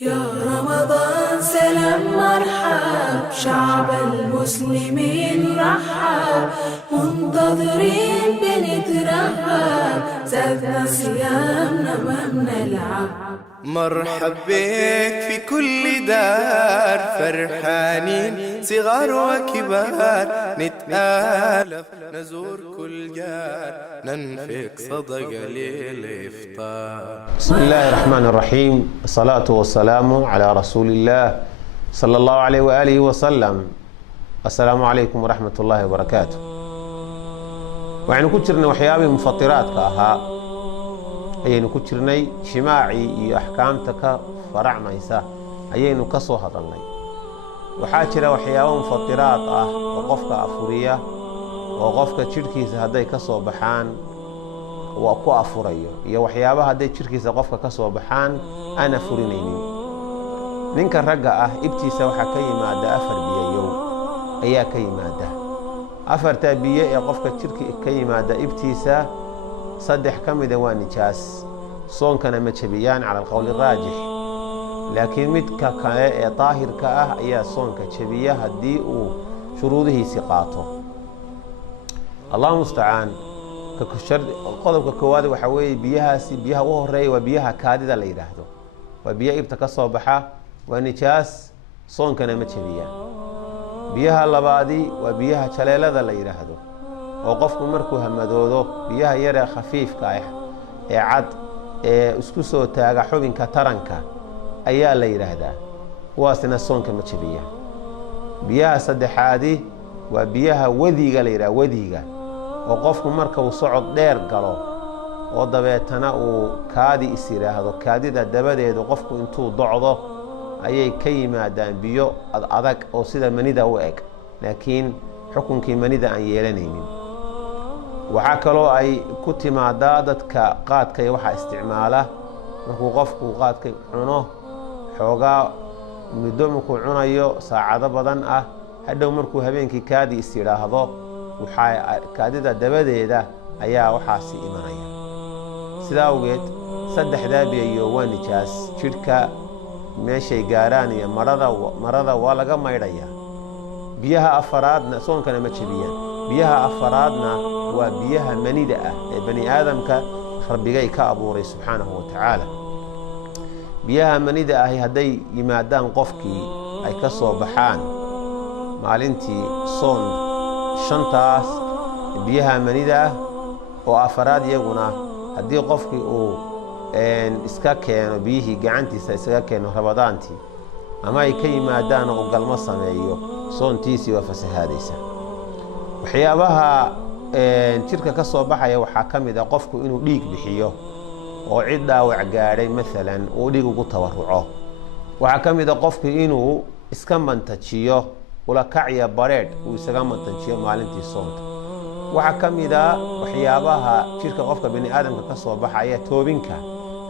يا رمضان سلام مرحب، شعب المسلمين رحب، منتظرين بنترهب، زادنا صيامنا ما بنلعب. مرحب بك في كل دار، فرحانين صغار وكبار، نتآلف نزور كل جار، ننفق صدقة للإفطار. بسم الله الرحمن الرحيم، الصلاة والسلام على رسول الله صلى الله عليه وآله وسلم. السلام عليكم ورحمة الله وبركاته. وعن كترنا وحيابي مفطرات كاها ayaynu ku jirnay jimaaci iyo axkaamta ka faracmaysa ayaynu ka soo hadalnay. waxaa jira waxyaabo mufatiraad ah oo qofka afuriya oo qofka jidhkiisa hadday ka soo baxaan waa ku afurayo, iyo waxyaabaha hadday jidhkiisa qofka ka soo baxaan aan afurinaynin. ninka ragga ah ibtiisa waxaa ka yimaada 4 biyoyow ayaa ka yimaada. 4ta biyo ee qofka jidhka ka yimaada ibtiisa 3 ka mid waa nijaas, soonkana ma jabiyaan cala alqowl raajix. laakiin midka kale ee daahirka ah ayaa soonka jabiya haddii uu shuruudihiisii qaato. allahu mustacaan. qodobka koowaad waxaa weeye biyaha u horeeya waa biyaha kaadida la yidhaahdo, waa biyo ibta ka soo baxa, waa nijaas, soonkana ma jabiyaan. biyaha labaadi waa biyaha jaleelada la yidhaahdo, oo qofku markuu hamadoodo biyaha yaree khafiifka ah ee cad ee isku soo taaga xubinka taranka ayaa la yidhaahdaa, kuwaasina soonka ma jabiya. biyaha saddexaadi waa biyaha wadiga la yidhaha, wadiga oo qofku marka uu socod dheer galo oo dabeetana uu kaadi is yidhaahdo, kaadida dabadeedu qofku intuu docdo ayay ka yimaadaan biyo adag oo sida manida u eg, laakiin xukunkii manida aan yeelanaynin. waxaa kaloo ay ku timaadaa dadka qaadka iyo waxaa isticmaala, markuu qofku qaadka cuno xoogaa muddo markuu cunayo saacado badan ah, hadhow markuu habeenkii kaadi is yidhaahdo kaadida dabadeeda ayaa waxaasi imanaya. sidaa awgeed 3daa biyo waa nijaas, jidhka meeshay gaaraan iyo marada waa laga maydhaya. biyaha afaraadna soonkana ma jabiyaan. biyaha afaraadna waa biyaha manida ah ee bani aadamka rabbigay ka abuuray subxaanahu wa tacaala. biyaha manida ahi hadday yimaadaan qofkii ay ka soo baxaan maalintii soon 5taas biyaha manida ah oo afaraad iyaguna haddii qofkii uu iska keeno biyihii gacantiisa isaga keeno rabadaantii, ama ay ka yimaadaan oo galmo sameeyo, soontiisii waa fasahaadaysa. waxyaabaha jidhka ka soo baxaya waxaa ka mid ah qofku inuu dhiig bixiyo oo cid dhaawac gaadhay maalan uu dhiig ugu tabaruco. waxaa ka mid ah qofku inuu iska mantajiyo ulakacya bareedh uu isaga mantajiyo maalintii soonta. waxaa ka mid ah waxyaabaha jidhka qofka bani aadamka ka soo baxaya toobinka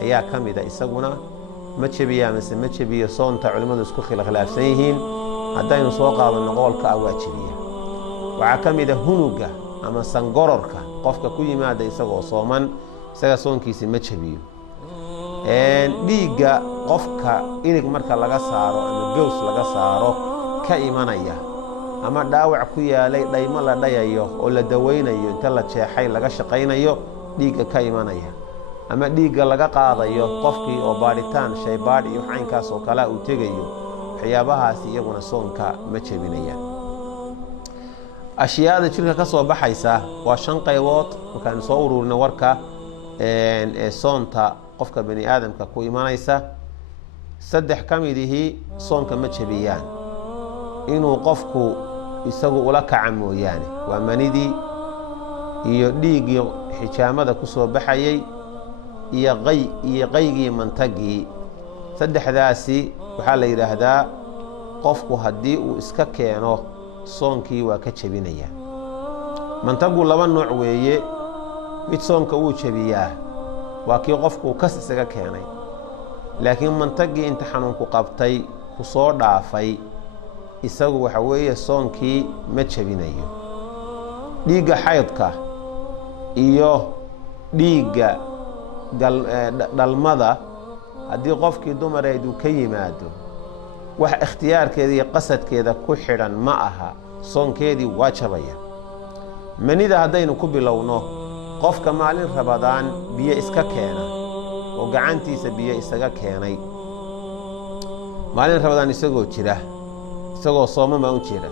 ayaa ka mid ah, isaguna ma jabiyaa mise ma jabiyo soonta. culimmadu isku khilaafsan yihiin. haddaynu soo qaadanno qowlka ah waa jabiya. waxaa ka mid ah hunuga ama sangororka qofka ku yimaada isagoo sooman, isaga soonkiisi ma jabiyo. dhiigga qofka inig marka laga saaro ama gows laga saaro ka imanaya, ama dhaawac ku yaalay dhaymo la dhayayo oo la dawaynayo inta la jeexay laga shaqaynayo dhiigga ka imanaya, ama dhiigga laga qaadayo qofkii oo baadhitaan shaybaadh iyo caynkaas oo kale uu tegayo, waxyaabahaasi iyaguna soonka ma jabinayaan. ashyaada jidhka ka soo baxaysa waa 5 qaybood. markaanu soo uruurina warka ee soonta qofka bani aadamka ku imanaysa, 3 ka midihii soonka ma jabiyaan, inuu qofku isagu ula kaca mooyaane, waa manidii iyo dhiiggii xijaamada ku soo baxayay iyo qaygii mantagii. 3daasi waxaa la yidhaahdaa qofku haddii uu iska keeno soonkii waa ka jabinaya. mantagu 2 nooc weeye. mid soonka wuu jabiyaa, waa kii qofku kas isaga keenay, laakiin mantagii inta xanuunku qabtay ku soo dhaafay isagu waxa weeye soonkii ma jabinayo. dhiigga xaydka iyo dhiigga dhalmada haddii qofkii dumareedu ka yimaado wax ikhtiyaarkeeda iyo qasadkeeda ku xidhan ma aha, soonkeedii waa jabaya. manida haddaynu ku bilowno, qofka maalin rabadaan biyo iska keena oo gacantiisa biyo isaga keenay maalin rabadaan isagoo jira, isagoo soomama u jira,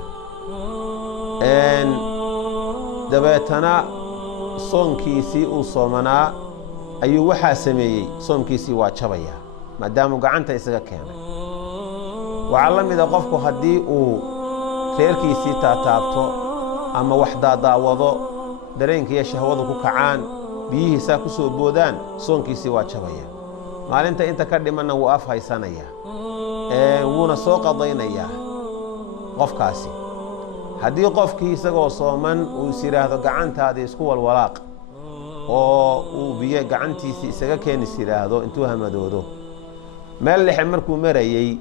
dabeetana soonkiisii uu soomanaa ayuu waxaa sameeyey, soomkiisii waa jabaya maadaamuu gacanta isaga keenay. waxaa la mida qofku haddii uu reerkiisii taataabto ama wax daadaawado, dareenkiiyo shahwadu ku kacaan, biyihiisaa ku soo boodaan, soonkiisii waa jabaya. maalinta inta ka dhimanna wuu af haysanayaa, wuuna soo qadaynayaa qofkaasi. haddii qofkii isagoo sooman uu is yidhaahdo gacantaadii isku walwalaaq oo uu biyo gacantiisii isaga keenis yidhaahdo intuu hamadoodo, meel dhexe markuu marayey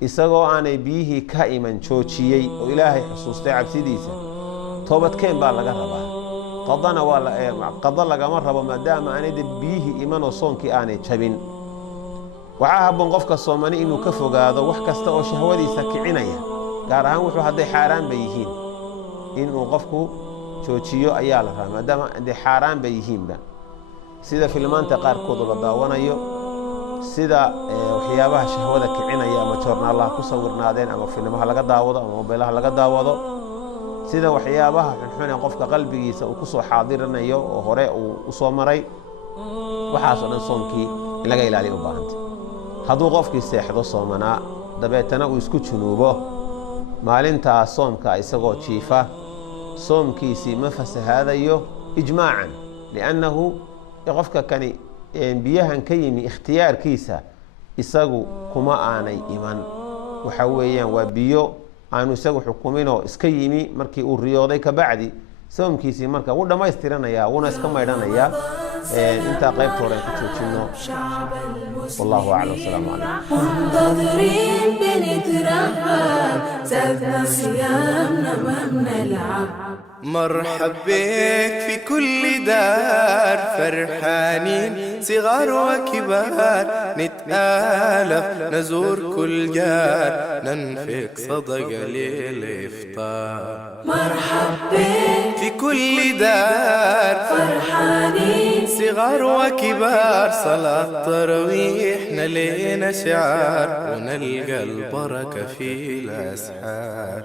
isagoo aanay biyihii ka iman joojiyey oo ilaahay xusuustay cabsidiisa, toobadkeen baa laga rabaa. qado lagama rabo maadaama aanayda biyihii imanoo soonkii aanay jabin. waxaa habboon qofka soomani inuu ka fogaado wax kasta oo shahwadiisa kicinaya, gaar ahaan wuxuu hadday xaaraanba yihiin inuu qofku joojiyo ayaa la rabaa, maadaama hadday xaaraanba yihiinba, sida filmaanta qaarkoodu la daawanayo, sida waxyaabaha shahwada kicinaya ama joornaalaha ku sawirnaadeen ama filmaha laga daawado ama mobaylaha laga daawado, sida waxyaabaha xunxune qofka qalbigiisa uu ku soo xaadirinayo oo hore uu u soo maray. waxaasoo dhan soomkii in laga ilaaliya u baahanta. hadduu qofkii seexdo soomanaa dabeetana uu isku junuubo maalintaas soomka isagoo jiifa, soomkiisii ma fasahaadayo ijmaacan, liannahu qofka kani biyahan ka yimi ikhtiyaarkiisa isagu kuma aanay iman. waxa weeyaan waa biyo aanu isagu xukuminoo iska yimi markii uu riyooday ka bacdi. soomkiisii marka wuu dhammaystiranayaa, wuuna iska maydhanayaa. intaa qaybta hore ku joojino. wallahu aclam. asalaamu calaykum. منتظرين بنترحب زادنا صيامنا ما بنلعب. مرحب بك في كل دار، فرحانين صغار وكبار، نتآلف نزور كل جار، ننفق صدقة للإفطار. مرحب بك في كل دار، فرحانين صغار وكبار، صلاة تراويح نلينا شعار، ونلقى البركة في الأسحار.